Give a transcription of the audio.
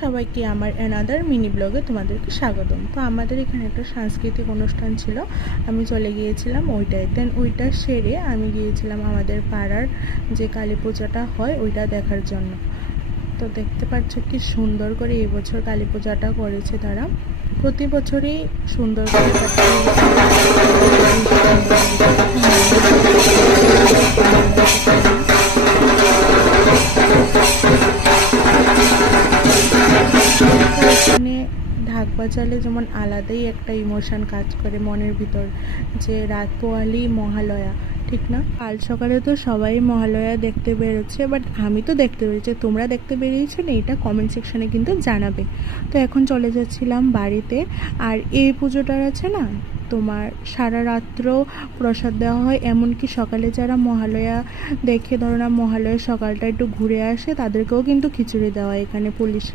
সবাইকে আমার another mini ব্লগে তোমাদেরকে স্বাগতম। তো আমাদের এখানে একটা সাংস্কৃতিক অনুষ্ঠান ছিল, আমি চলে গিয়েছিলাম ওইটায়। দেন ওইটা সেরে আমি গিয়েছিলাম আমাদের পাড়ার যে কালী পূজাটা হয় ওইটা দেখার জন্য। তো দেখতে পাচ্ছ কি সুন্দর করে এবছর কালী পূজাটা করেছে তারা। প্রতি বছরই সুন্দর করে এখানে ঢাক বাজালে যেমন আলাদাই একটা ইমোশন কাজ করে মনের ভিতর, যে রাত পোয়ালি মহালয়া, ঠিক না? কাল সকালে তো সবাই মহালয়া দেখতে বেরোচ্ছে, বাট আমি তো দেখতে বেরিয়েছি, তোমরা দেখতে বেরিয়েছো না এটা কমেন্ট সেকশনে কিন্তু জানাবে। তো এখন চলে যাচ্ছিলাম বাড়িতে। আর এই পুজোটার আছে না তোমার সারা রাত্র প্রসাদ দেওয়া হয়, এমনকি সকালে যারা মহালয়া দেখে ধরো না মহালয়ার সকালটা একটু ঘুরে আসে তাদেরকেও কিন্তু খিচুড়ি দেওয়া হয় এখানে পুলিশ